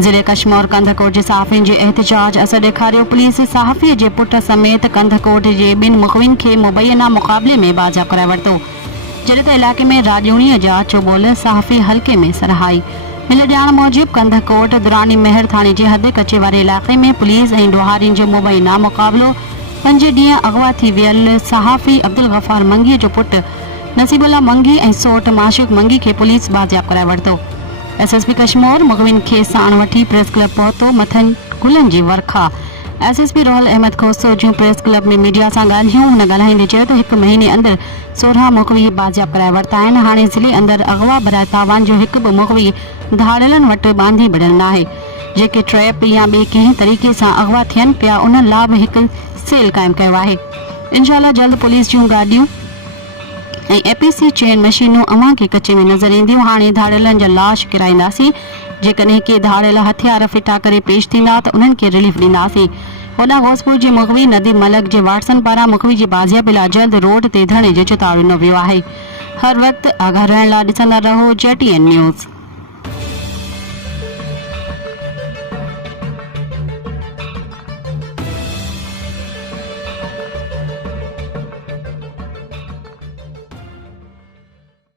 ज़िले कश्मीर कंधकोट जे सहाफ़ियुनि जे एहतजाज असर ॾेखारियो। पुलिस सहाफ़ीअ जे पुट समेत कंधकोट जे ॿिनि मुख़बिन खे मुबैना मुक़ाबले में बाज़ाब कराए वरितो, जॾहिं त इलाइक़े में राॼोणीअ जा चोॿोल सहाफ़ी हल्के में सरहाई। मिलियल ॼाण मूजिबि कंधकोट दुरानी महर थाणे जे हद कचे वारे इलाइक़े में पुलिस ऐं ॾोहारियुनि जो मुबैना मुक़ाबिलो 5 ॾींहं अगवा थी वियल सहाफ़ी अब्दुल गफ़ार मंगी जो पुट नसीबुल्ला मंगी ऐं सोट माशिक मंगी खे पुलिस बाज़ियाब कराए वरितो। SSP कश्मीर मुख़बिन खे साण वठी प्रेस क्लब पहुतो। मथनि गुलनि जी वर्खा। SSP रोहल अहमद खोसो जूं प्रेस क्लब में मीडिया सां ॻाल्हियूं। हुन ॻाल्हाईंदे चयो त 1 महीने अंदरि 16 मुख़बी बाज़ियाब कराए वरिता आहिनि। हाणे ज़िले अंदरि अगवा बराए तावान जो हिकु बि मुख़बी धाड़ियलनि वटि बांधी बड़ियल न आहे। जेके ट्रैप या ॿिए कंहिं तरीक़े सां अगवा थियनि पिया उन लाइ बि हिकु सेल क़ाइमु कयो आहे। इंशाअल्लाह जल्द पुलिस जूं गाॾियूं ऐं APC चेन मशीनूं अव्हां खे कचे में नज़र ईंदियूं। हाणे धाड़ियलनि जा लाश किराईंदासीं। जेकॾहिं के धाड़ियल हथियार फिटा करे पेश थींदा त उन्हनि खे रिलीफ ॾींदासीं। होॾां घोसपुर जे मुख़बी नदीम मलक जे वाट्सन पारां मुख़बी जी बाज़ियाबी लाइ जल्द रोड ते धरणे जो चिताड़ ॾिनो वियो आहे। हर वक़्तु आगाह रहण लाइ ॾिसंदा रहो JTN न्यूज़।